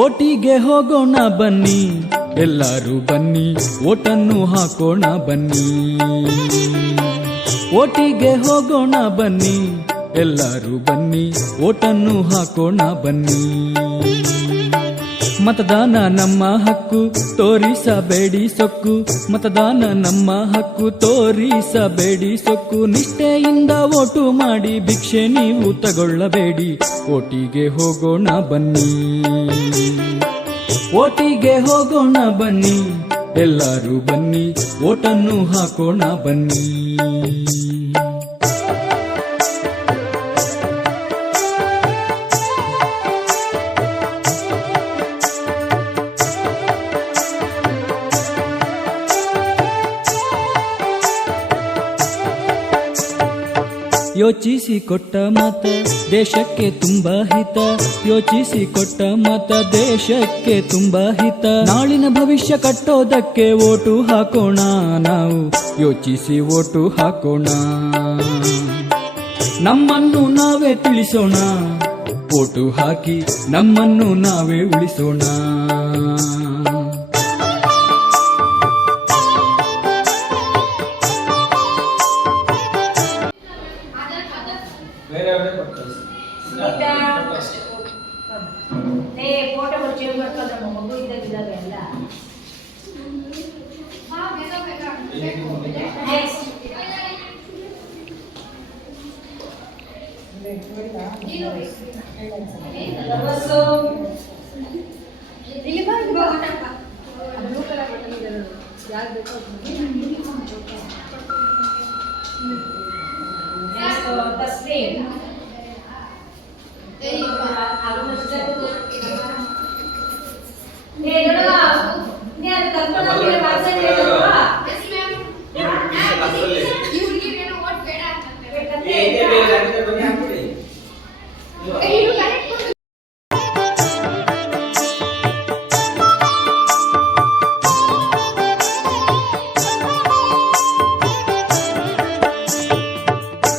ಓಟಿಗೆ ಹೋಗೋಣ ಬನ್ನಿ, ಎಲ್ಲರೂ ಬನ್ನಿ, ಓಟನ್ನು ಹಾಕೋಣ ಬನ್ನಿ. ಓಟಿಗೆ ಹೋಗೋಣ ಬನ್ನಿ, ಎಲ್ಲರೂ ಬನ್ನಿ, ಓಟನ್ನು ಹಾಕೋಣ ಬನ್ನಿ. ಮತದಾನ ನಮ್ಮ ಹಕ್ಕು, ತೋರಿಸಬೇಡಿ ಸೊಕ್ಕು. ಮತದಾನ ನಮ್ಮ ಹಕ್ಕು, ತೋರಿಸಬೇಡಿ ಸೊಕ್ಕು. ನಿಷ್ಠೆಯಿಂದ ಓಟು ಮಾಡಿ ಭಿಕ್ಷೆ ನೀವು ತಗೊಳ್ಳಬೇಡಿ. ಓಟಿಗೆ ಹೋಗೋಣ ಬನ್ನಿ, ಓಟಿಗೆ ಹೋಗೋಣ ಬನ್ನಿ, ಎಲ್ಲರೂ ಬನ್ನಿ, ಓಟನ್ನು ಹಾಕೋಣ ಬನ್ನಿ. ಯೋಚಿಸಿ ಕೊಟ್ಟ ಮತ ದೇಶಕ್ಕೆ ತುಂಬಾ ಹಿತ. ಯೋಚಿಸಿ ಕೊಟ್ಟ ಮತ ದೇಶಕ್ಕೆ ತುಂಬಾ ಹಿತ. ನಾಳಿನ ಭವಿಷ್ಯ ಕಟ್ಟೋದಕ್ಕೆ ಓಟು ಹಾಕೋಣ ನಾವು, ಯೋಚಿಸಿ ಓಟು ಹಾಕೋಣ. ನಮ್ಮನ್ನು ನಾವೇ ತಿಳಿಸೋಣ, ಓಟು ಹಾಕಿ ನಮ್ಮನ್ನು ನಾವೇ ಉಳಿಸೋಣ.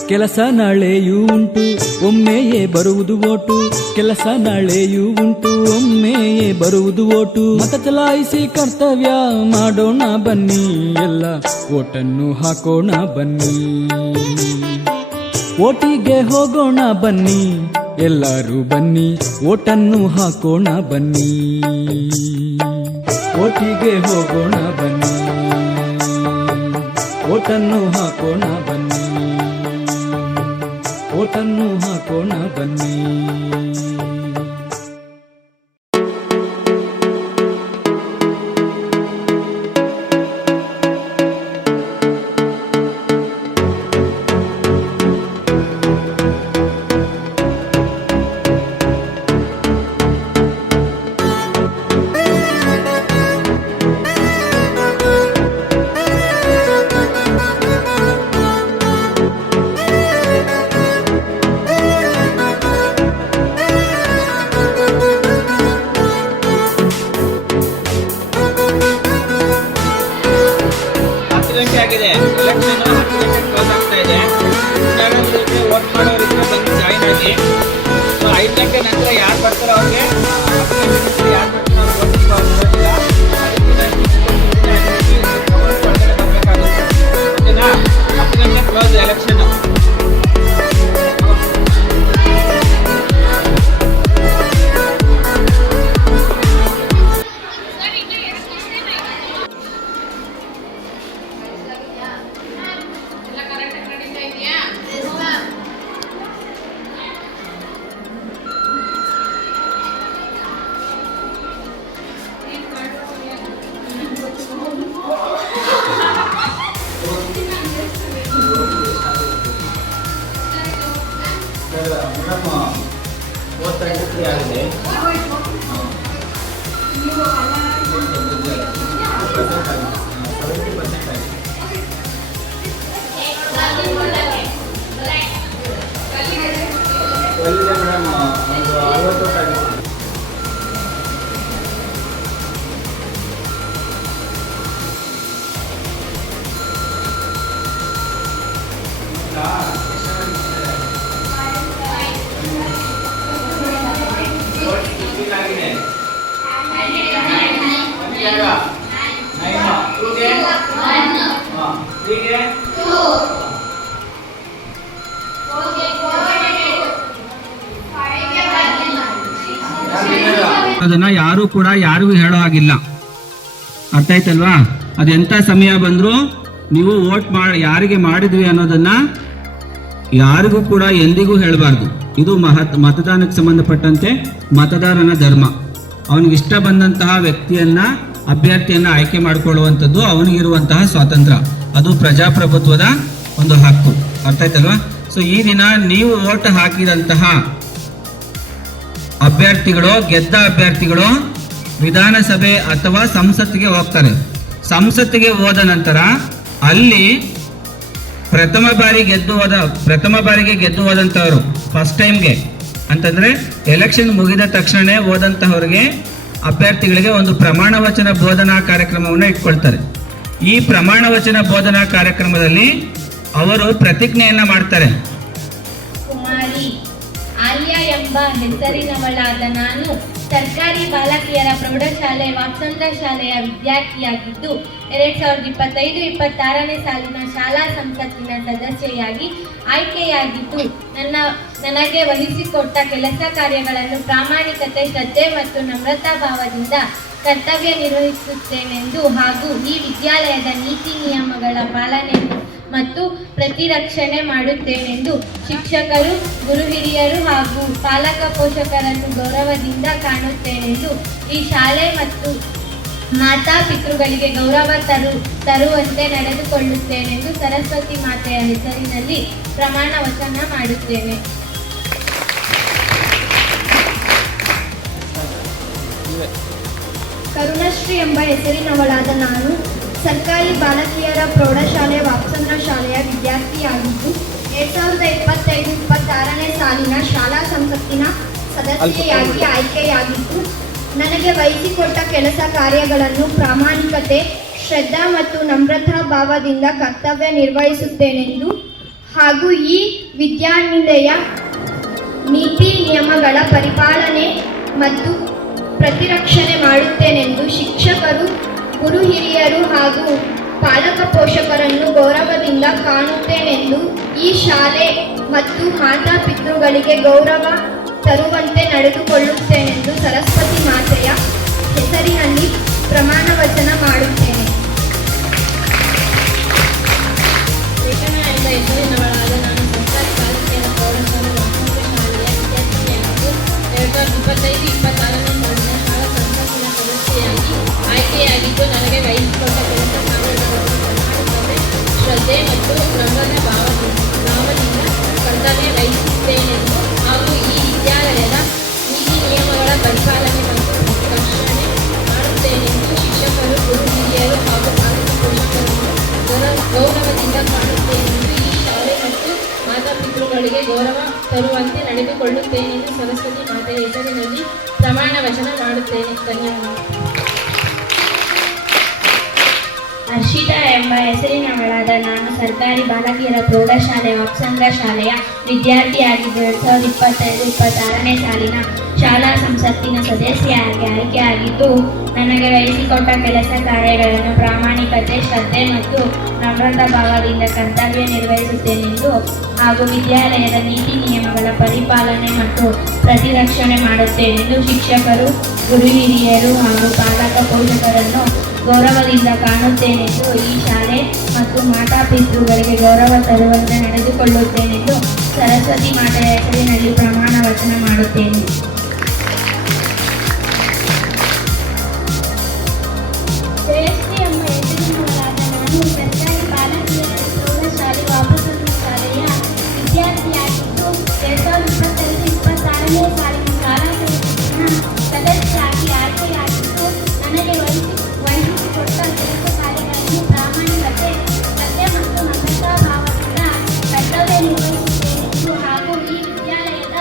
ಕೆಲಸ ನಾಳೆಯೂ ಉಂಟು, ಒಮ್ಮೆಯೇ ಬರುವುದು ಓಟು. ಕೆಲಸ ನಾಳೆಯೂ ಉಂಟು, ಒಮ್ಮೆಯೇ ಬರುವುದು ಓಟು. ಮತ ಚಲಾಯಿಸಿ ಕರ್ತವ್ಯ ಮಾಡೋಣ ಬನ್ನಿ, ಎಲ್ಲ ಓಟನ್ನು ಹಾಕೋಣ ಬನ್ನಿ. ಓಟಿಗೆ ಹೋಗೋಣ ಬನ್ನಿ, ಎಲ್ಲರೂ ಬನ್ನಿ, ಓಟನ್ನು ಹಾಕೋಣ ಬನ್ನಿ. ಓಟಿಗೆ ಹೋಗೋಣ ಬನ್ನಿ, ಓಟನ್ನು ಹಾಕೋಣ ಬನ್ನಿ, ಓಟನ್ನು ಹಾಕೋಣ ಬನ್ನಿ. ಅದನ್ನ ಯಾರು ಕೂಡ ಯಾರಿಗೂ ಹೇಳೋ ಹಾಗಿಲ್ಲ. ಅರ್ಥ ಆಯ್ತಲ್ವಾ? ಅದೆಂತ ಸಮಯ ಬಂದ್ರು ನೀವು ವೋಟ್ ಯಾರಿಗೆ ಮಾಡಿದ್ವಿ ಅನ್ನೋದನ್ನ ಯಾರಿಗೂ ಕೂಡ ಎಂದಿಗೂ ಹೇಳಬಾರ್ದು. ಇದು ಮತದಾನಕ್ಕೆ ಸಂಬಂಧಪಟ್ಟಂತೆ ಮತದಾರನ ಧರ್ಮ. ಅವನಿಗೆ ಇಷ್ಟ ಬಂದಂತಹ ವ್ಯಕ್ತಿಯನ್ನ ಅಭ್ಯರ್ಥಿಯನ್ನ ಆಯ್ಕೆ ಮಾಡಿಕೊಳ್ಳುವಂಥದ್ದು ಅವನಿಗಿರುವಂತಹ ಸ್ವಾತಂತ್ರ್ಯ. ಅದು ಪ್ರಜಾಪ್ರಭುತ್ವದ ಒಂದು ಹಕ್ಕು. ಅರ್ಥ ಆಯ್ತಲ್ವಾ? ಸೊ ಈ ದಿನ ನೀವು ವೋಟ್ ಹಾಕಿದಂತಹ ಅಭ್ಯರ್ಥಿಗಳು, ಗೆದ್ದ ಅಭ್ಯರ್ಥಿಗಳು ವಿಧಾನಸಭೆ ಅಥವಾ ಸಂಸತ್ತಿಗೆ ಹೋಗ್ತಾರೆ. ಸಂಸತ್ತಿಗೆ ಹೋದ ನಂತರ ಅಲ್ಲಿ ಪ್ರಥಮ ಬಾರಿಗೆ ಗೆದ್ದು ಹೋದಂಥವ್ರು, ಫಸ್ಟ್ ಟೈಮ್ಗೆ ಅಂತಂದ್ರೆ ಎಲೆಕ್ಷನ್ ಮುಗಿದ ತಕ್ಷಣ ಹೋದಂತಹವರಿಗೆ ಅಭ್ಯರ್ಥಿಗಳಿಗೆ ಒಂದು ಪ್ರಮಾಣ ವಚನ ಬೋಧನಾ ಕಾರ್ಯಕ್ರಮವನ್ನು ಇಟ್ಕೊಳ್ತಾರೆ. ಈ ಪ್ರಮಾಣ ವಚನ ಬೋಧನಾ ಕಾರ್ಯಕ್ರಮದಲ್ಲಿ ಅವರು ಪ್ರತಿಜ್ಞೆಯನ್ನ ಮಾಡ್ತಾರೆ. ಕುಮಾರಿ ಆಲ್ಯ ಎಂಬ ಹೆಸರಿನವಳಾದ ನಾನು ಸರ್ಕಾರಿ ಬಾಲಕಿಯರ ಪ್ರೌಢಶಾಲೆ ವಾತ್ಸಂದ್ರ ಶಾಲೆಯ ವಿದ್ಯಾರ್ಥಿಯಾಗಿದ್ದು 2025-26ನೇ ಸಾಲಿನ ಶಾಲಾ ಸಂಸತ್ತಿನ ಸದಸ್ಯೆಯಾಗಿ ಆಯ್ಕೆಯಾಗಿದ್ದು ನನಗೆ ವಹಿಸಿಕೊಟ್ಟ ಕೆಲಸ ಕಾರ್ಯಗಳನ್ನು ಪ್ರಾಮಾಣಿಕತೆ, ಶ್ರದ್ಧೆ ಮತ್ತು ನಮ್ರತಾ ಭಾವದಿಂದ ಕರ್ತವ್ಯ ನಿರ್ವಹಿಸುತ್ತೇನೆಂದು ಹಾಗೂ ಈ ವಿದ್ಯಾಲಯದ ನೀತಿ ನಿಯಮಗಳ ಪಾಲನೆ ಮತ್ತು ಪ್ರತಿರಕ್ಷಣೆ ಮಾಡುತ್ತೇನೆಂದು ಶಿಕ್ಷಕರು, ಗುರು ಹಿರಿಯರು ಹಾಗೂ ಪಾಲಕ ಪೋಷಕರನ್ನು ಗೌರವದಿಂದ ಕಾಣುತ್ತೇನೆಂದು ಈ ಶಾಲೆ ಮತ್ತು ಮಾತಾ ಪಿತೃಗಳಿಗೆ ಗೌರವ ತರುವಂತೆ ನಡೆದುಕೊಳ್ಳುತ್ತೇನೆಂದು ಸರಸ್ವತಿ ಮಾತೆಯ ಹೆಸರಿನಲ್ಲಿ ಪ್ರಮಾಣ ವಚನ ಮಾಡುತ್ತೇನೆ. ಕರುಣಶ್ರೀ ಎಂಬ ಹೆಸರಿನವಳಾದ ನಾನು ಸರ್ಕಾರಿ ಬಾಲಕಿಯರ ಪ್ರೌಢಶಾಲೆ ವಾತ್ಸಂದ್ರ ಶಾಲೆಯ ವಿದ್ಯಾರ್ಥಿಯಾಗಿದ್ದು 2025-26ನೇ ಸಾಲಿನ ಶಾಲಾ ಸಂಸತ್ತಿನ ಸದಸ್ಯೆಯಾಗಿ ಆಯ್ಕೆಯಾಗಿದ್ದು ನನಗೆ ವಹಿಸಿಕೊಟ್ಟ ಕೆಲಸ ಕಾರ್ಯಗಳನ್ನು ಪ್ರಾಮಾಣಿಕತೆ, ಶ್ರದ್ಧಾ ಮತ್ತು ನಮ್ರತಾ ಭಾವದಿಂದ ಕರ್ತವ್ಯ ನಿರ್ವಹಿಸುತ್ತೇನೆಂದು ಹಾಗೂ ಈ ವಿದ್ಯಾನಿಲಯ ನೀತಿ ನಿಯಮಗಳ ಪರಿಪಾಲನೆ ಮತ್ತು ಪ್ರತಿರಕ್ಷಣೆ ಮಾಡುತ್ತೇನೆಂದು ಶಿಕ್ಷಕರು, ಗುರು ಹಿರಿಯರು ಹಾಗೂ ಪಾಲಕ ಪೋಷಕರನ್ನು ಗೌರವದಿಂದ ಕಾಣುತ್ತೇನೆಂದು ಈ ಶಾಲೆ ಮತ್ತು ಮಾತಾ ಪಿತೃಗಳಿಗೆ ಗೌರವ ತರುವಂತೆ ನಡೆದುಕೊಳ್ಳುತ್ತೇನೆಂದು ಸರಸ್ವತಿ ಮಾತೆಯ ಹೆಸರಿನಲ್ಲಿ ಪ್ರಮಾಣ ವಚನ ಮಾಡುತ್ತೇನೆ. ಲೇಖನ ಎಂಬ ಹೆಸರಿನವಳಾದ ನಾನು ಸರ್ಕಾರಿ ಬಾಲಕಿಯರ ಪ್ರೌಢಶಾಲೆ ವಾತ್ಸಂದ್ರ ಶಾಲೆಯ ವಿದ್ಯಾರ್ಥಿನಿಯಾಗಿದ್ದು 2025-26ನೇ ಸಾಲಿನ ಶಾಲಾ ಸಂಸತ್ತಿನ ಸದಸ್ಯೆಯಾಗಿ ಆಯ್ಕೆಯಾಗಿದ್ದು ನನಗೆ ವಹಿಸಿಕೊಟ್ಟ ಕೆಲಸ ಕಾರ್ಯಗಳನ್ನು ಪ್ರಾಮಾಣಿಕತೆ, ಶ್ರದ್ಧೆ ಮತ್ತು ನಮ್ರತಾ ಭಾವದಿಂದ ಕರ್ತವ್ಯ ವಹಿಸುತ್ತೇನೆಂದು ಹಾಗೂ ಈ ವಿದ್ಯಾಲಯದ ನೀತಿ ನಿಯಮಗಳ ಪರಿಪಾಲನೆ ಮತ್ತು ಪ್ರತಿರಕ್ಷಣೆ ಮಾಡುತ್ತೇನೆಂದು ಶಿಕ್ಷಕರು, ಗುರು ಹಿರಿಯರು ಹಾಗೂ ಪಾಲಕ ಪೋಷಕರನ್ನು ಗೌರವದಿಂದ ಕಾಣುತ್ತೇನೆಂದು ಈ ಶಾಲೆ ಮತ್ತು ಮಾತಾಪಿತೃಗಳಿಗೆ ಗೌರವ ತರುವಂತೆ ನಡೆದುಕೊಳ್ಳುತ್ತೇನೆಂದು ಸರಸ್ವತಿ ಮಾತೆಯ ಹೆಸರಿನಲ್ಲಿ ಪ್ರಮಾಣ ವಚನ ಮಾಡುತ್ತೇನೆ. ಧನ್ಯವಾದ. ಹರ್ಷಿತಾ ಎಂಬ ಹೆಸರಿನವಳಾದ ನಾನು ಸರ್ಕಾರಿ ಬಾಲಕಿಯರ ಪ್ರೌಢಶಾಲೆ ವಾತ್ಸಂದ್ರ ಶಾಲೆಯ ವಿದ್ಯಾರ್ಥಿಯಾಗಿದ್ದು 2025-26ನೇ ಸಾಲಿನ ಶಾಲಾ ಸಂಸತ್ತಿನ ಸದಸ್ಯೆಯಾಗಿ ಆಯ್ಕೆಯಾಗಿದ್ದು ನನಗೆ ವಹಿಸಿಕೊಟ್ಟ ಕೆಲಸ ಕಾರ್ಯಗಳನ್ನು ಪ್ರಾಮಾಣಿಕತೆ, ಶ್ರದ್ಧೆ ಮತ್ತು ನಮ್ರತಾ ಭಾವದಿಂದ ಕರ್ತವ್ಯ ನಿರ್ವಹಿಸುತ್ತೇನೆಂದು ಹಾಗೂ ವಿದ್ಯಾಲಯದ ನೀತಿ ನಿಯಮಗಳ ಪರಿಪಾಲನೆ ಮತ್ತು ಪ್ರತಿರಕ್ಷಣೆ ಮಾಡುತ್ತೇನೆಂದು ಶಿಕ್ಷಕರು, ಗುರು ಹಿರಿಯರು ಹಾಗೂ ಪಾಲಕ ಪೋಷಕರನ್ನು ಗೌರವದಿಂದ ಕಾಣುತ್ತೇನೆಂದು ಈ ಶಾಲೆ ಮತ್ತು ಮಾತಾ ಪಿತೃಗಳಿಗೆ ಗೌರವ ತರುವಂತೆ ನಡೆದುಕೊಳ್ಳುತ್ತೇನೆಂದು ಸರಸ್ವತಿ ಮಾತೆಯ ಹೆಸರಿನಲ್ಲಿ ಪ್ರಮಾಣ ವಚನ ಮಾಡುತ್ತೇನೆ. ಜಯಶ್ರೀ ಎಂಬ ಹೆಸರಿನವಳಾದ ನಾನು ಸರ್ಕಾರಿ ಬಾಲಕಿಯರ ಪ್ರೌಢಶಾಲೆ ವಾತ್ಸಂದ್ರ ಶಾಲೆಯ ವಿದ್ಯಾರ್ಥಿಯಾಗಿದ್ದು 2025-26ನೇ ಸಾಲಿನ ಶಾಲಾ ಸಂಸತ್ತಿನ ಸದಸ್ಯರಾಗಿ ಆಯ್ಕೆಯಾಗಿದ್ದು ನನಗೆ ವಹಿಸಿಕೊಟ್ಟ ಕೆಲಸ ಕಾರ್ಯಗಳನ್ನು ಪ್ರಾಮಾಣಿಕತೆ, ಶ್ರದ್ಧೆ ಮತ್ತು ನಮ್ರತಾ ಭಾವದಿಂದ ಕರ್ತವ್ಯ ನಿರ್ವಹಿಸುತ್ತೇನೆಂದು ಹಾಗೂ ಈ ವಿದ್ಯಾಲಯದ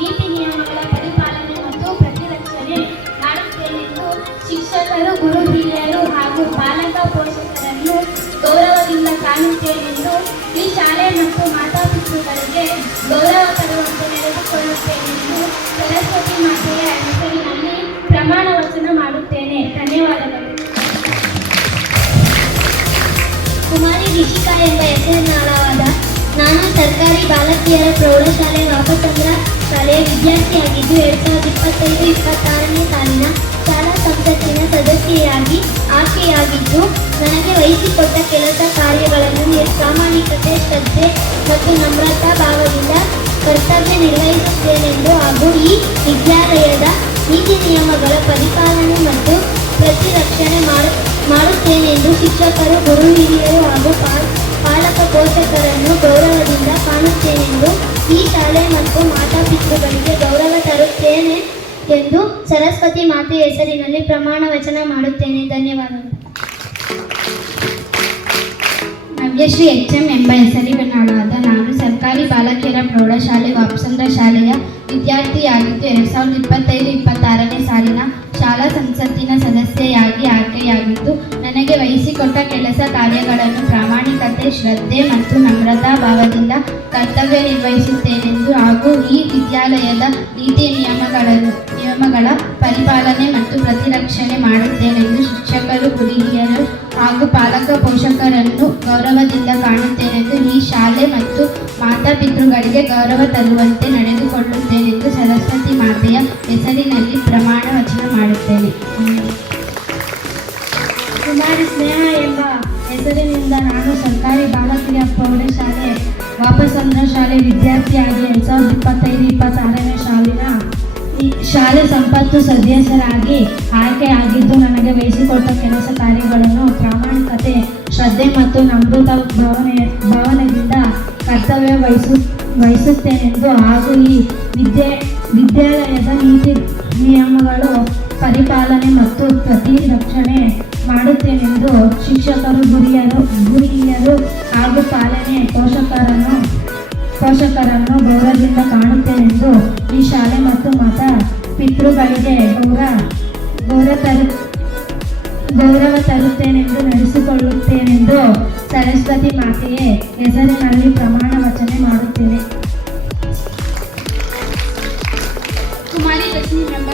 ನೀತಿ ನಿಯಮಗಳ ಪರಿಪಾಲನೆ ಮತ್ತು ಪ್ರತಿರಕ್ಷಣೆ ಮಾಡುತ್ತೇನೆಂದು ಶಿಕ್ಷಕರು, ಗುರು ಹಿರಿಯರು ಹಾಗೂ ಪಾಲಕ ಪೋಷಕರನ್ನು ಗೌರವದಿಂದ ಕಾಣುತ್ತೇನೆಂದು ಈ ಶಾಲೆ ಮತ್ತು ಮಾತಾಪಿತೃಗಳಿಗೆ ಗೌರವ ತರುವಂತೆ ನಡೆದುಕೊಳ್ಳುತ್ತೇನೆಂದು ಸರಸ್ವತಿ ಮಾತೆಯ ಹೆಸರಿನಲ್ಲಿ ಪ್ರಮಾಣ ವಚನ ಮಾಡುತ್ತೇನೆ. ಧನ್ಯವಾದಗಳು. ಕುಮಾರಿ ರಿಷಿಕಾ ಎಂಬ ಹೆಸರಿನಾಳವಾದ ನಾನು ಸರ್ಕಾರಿ ಬಾಲಕಿಯರ ಪ್ರೌಢಶಾಲೆ ವಾಪಸಂದ್ರ ಶಾಲೆಯ ವಿದ್ಯಾರ್ಥಿಯಾಗಿದ್ದು 2025-26ನೇ ಸಾಲಿನ ಶಾಲಾ ಸಂಸತ್ತಿನ ಸದಸ್ಯೆಯಾಗಿ ಆಯ್ಕೆಯಾಗಿದ್ದು ನನಗೆ ವಹಿಸಿಕೊಟ್ಟ ಕೆಲಸ ಕಾರ್ಯಗಳನ್ನು ಪ್ರಾಮಾಣಿಕತೆ, ಶ್ರದ್ಧೆ ಮತ್ತು ನಮ್ರತಾ ಭಾವದಿಂದ ಕರ್ತವ್ಯ ನಿರ್ವಹಿಸುತ್ತೇನೆಂದು ಹಾಗೂ ಈ ವಿದ್ಯಾಲಯದ ನೀತಿ ನಿಯಮಗಳ ಪರಿಪಾಲನೆ ಮತ್ತು ಪ್ರತಿರಕ್ಷಣೆ ಮಾಡುತ್ತೇನೆಂದು ಶಿಕ್ಷಕರು, ಗುರು ಹಿರಿಯರು ಹಾಗೂ ಪಾಲಕ ಪೋಷಕರನ್ನು ಗೌರವದಿಂದ ಕಾಣುತ್ತೇನೆಂದು ಈ ಶಾಲೆ ಮತ್ತು ಮಾತಾಪಿತೃಗಳಿಗೆ ಗೌರವ ತರುತ್ತೇನೆ ಎಂದು ಸರಸ್ವತಿ ಮಾತೆಯ ಹೆಸರಿನಲ್ಲಿ ಪ್ರಮಾಣ ವಚನ ಮಾಡುತ್ತೇನೆ. ಧನ್ಯವಾದಗಳು. ನವ್ಯಶ್ರೀ HM ಎಂಬ ಹೆಸರಿನಾಳಾದ ನಾನು ಸರ್ಕಾರಿ ಬಾಲಕಿಯರ ಪ್ರೌಢಶಾಲೆ ವಾಪಸಂದ್ರ ಶಾಲೆಯ ವಿದ್ಯಾರ್ಥಿಯಾಗಿದ್ದು 2025-26ನೇ ಸಾಲಿನ ಶಾಲಾ ಸಂಸತ್ತಿನ ಸದಸ್ಯೆಯಾಗಿ ಆಯ್ಕೆಯಾಗಿದ್ದು ನನಗೆ ವಹಿಸಿಕೊಟ್ಟ ಕೆಲಸ ಕಾರ್ಯಗಳನ್ನು ಪ್ರಾಮಾಣಿಕತೆ, ಶ್ರದ್ಧೆ ಮತ್ತು ನಮ್ರತಾ ಭಾವದಿಂದ ಕರ್ತವ್ಯ ನಿರ್ವಹಿಸುತ್ತೇನೆಂದು ಹಾಗೂ ಈ ವಿದ್ಯಾಲಯದ ನೀತಿ ನಿಯಮಗಳ ಪರಿಪಾಲನೆ ಮತ್ತು ಪ್ರತಿರಕ್ಷಣೆ ಮಾಡುತ್ತೇನೆಂದು ಶಿಕ್ಷಕರು, ಗುರುಹಿರಿಯರು ಹಾಗೂ ಪಾಲಕ ಪೋಷಕರನ್ನು ಗೌರವದಿಂದ ಕಾಣುತ್ತೇನೆಂದು ಈ ಶಾಲೆ ಮತ್ತು ಮಾತಾಪಿತೃಗಳಿಗೆ ಗೌರವ ತರುವಂತೆ ನಡೆದುಕೊಳ್ಳುತ್ತೇನೆಂದು ಸರಸ್ವತಿ ಮಾತೆಯ ಹೆಸರಿನಲ್ಲಿ ಪ್ರಮಾಣ ವಚನ ಮಾಡುತ್ತೇನೆ. ಕುಮಾರಿ ಸ್ನೇಹ ಎಂಬ ಹೆಸರಿನಿಂದ ನಾನು ಸರ್ಕಾರಿ ಬಾಲಕಿಯರ ಪ್ರೌಢಶಾಲೆ ವಾಪಸಂದ್ರ ಶಾಲೆ ವಿದ್ಯಾರ್ಥಿಯಾಗಿ 2025-26ನೇ ಸಾಲಿನ ಈ ಶಾಲೆ ಸಂಪತ್ತು ಸದಸ್ಯರಾಗಿ ಆಯ್ಕೆಯಾಗಿದ್ದು ನನಗೆ ವಹಿಸಿಕೊಟ್ಟ ಕೆಲಸ ಕಾರ್ಯಗಳನ್ನು ಪ್ರಾಮಾಣಿಕತೆ, ಶ್ರದ್ಧೆ ಮತ್ತು ನಮ್ರತಾ ಭಾವನೆಯಿಂದ ಕರ್ತವ್ಯ ವಹಿಸುತ್ತೇನೆಂದು ಹಾಗೂ ಈ ವಿದ್ಯಾಲಯದ ನೀತಿ ನಿಯಮಗಳು ಪರಿಪಾಲನೆ ಮತ್ತು ಪ್ರತಿರಕ್ಷಣೆ ಮಾಡುತ್ತೇನೆಂದು ಶಿಕ್ಷಕರು, ಗುರುಹಿರಿಯರು ಹಾಗೂ ಪೋಷಕರನ್ನು ಗೌರವದಿಂದ ಕಾಣುತ್ತೇನೆಂದು ಈ ಶಾಲೆ ಮತ್ತು ಪಿತೃಗಳಿಗೆ ಗೌರವ ತರುತ್ತೇನೆಂದು ನಡೆಸಿಕೊಳ್ಳುತ್ತೇನೆಂದು ಸರಸ್ವತಿ ಮಾತೆಯ ಹೆಸರಿನಲ್ಲಿ ಪ್ರಮಾಣ ವಚನ ಮಾಡುತ್ತೇನೆ. ಕುಮಾರಿ ಲಕ್ಷ್ಮಿ ಎಂಬ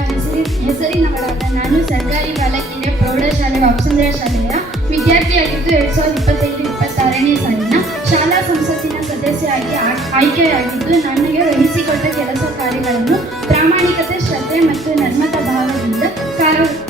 ಹೆಸರಿನವಳಾದ ನಾನು ಸರ್ಕಾರಿ ಬಾಲಕಿಯರ ಪ್ರೌಢಶಾಲೆ ವಾಪಸಂದ್ರ ಶಾಲೆಯ ವಿದ್ಯಾರ್ಥಿಯಾಗಿದ್ದು 2025-26ನೇ ಸಾಲಿನ ಶಾಲಾ ಸಂಸತ್ತಿನ ಸದಸ್ಯರಾಗಿ ಆಯ್ಕೆಯಾಗಿದ್ದು ನನಗೆ ವಹಿಸಿಕೊಟ್ಟ ಕೆಲಸ ಕಾರ್ಯಗಳನ್ನು ಪ್ರಾಮಾಣಿಕತೆ, ಶ್ರದ್ಧೆ ಮತ್ತು ನಮ್ರತಾ ಭಾವದಿಂದ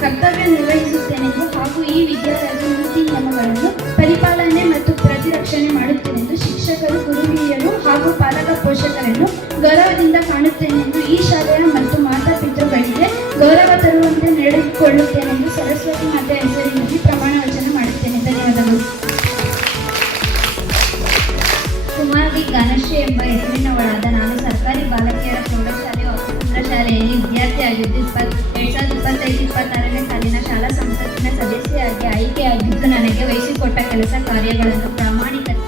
ಕರ್ತವ್ಯ ನಿರ್ವಹಿಸುತ್ತೇನೆಂದು ಹಾಗೂ ಈ ವಿದ್ಯಾಲಯದ ನೀತಿ ನಿಯಮಗಳನ್ನು ಪರಿಪಾಲನೆ ಮತ್ತು ಪ್ರತಿರಕ್ಷಣೆ ಮಾಡುತ್ತೇನೆಂದು ಶಿಕ್ಷಕರು, ಗುರುಹಿರಿಯರು ಹಾಗೂ ಪಾಲಕ ಪೋಷಕರನ್ನು ಗೌರವದಿಂದ ಕಾಣುತ್ತೇನೆಂದು ಈ ಶಾಲೆಯ ಮತ್ತು ಮಾತಾಪಿತೃಗಳಿಗೆ ಗೌರವ ತರುವಂತೆ ನಡೆದುಕೊಳ್ಳುತ್ತೇನೆಂದು ಸರಸ್ವತಿ ಮಾತೆಯ ಹೆಸರಿನಲ್ಲಿ ಪ್ರಮಾಣ ವಚನ ಮಾಡುತ್ತೇನೆ. ಧನ್ಯವಾದಗಳು. ಕುಮಾರಿ ಘನಶ್ರೀ ಎಂಬ ಹೆಸರಿನವಳಾದ ನಾನು ಸರ್ಕಾರಿ ಬಾಲಕಿಯರ ಪ್ರೌಢಶಾಲೆ ವಾಪಸಂದ್ರ ಶಾಲೆಯಲ್ಲಿ ವಿದ್ಯಾರ್ಥಿಯಾಗಿದ್ದು 2025-26ನೇ ಸಾಲಿನ ಶಾಲಾ ಸಂಸತ್ತಿನ ಸದಸ್ಯೆಯಾಗಿ ಆಯ್ಕೆಯಾಗಿದ್ದು ನನಗೆ ವಹಿಸಿಕೊಟ್ಟ ಕೆಲಸ ಕಾರ್ಯಗಳನ್ನು ಪ್ರಾಮಾಣಿಕತೆ,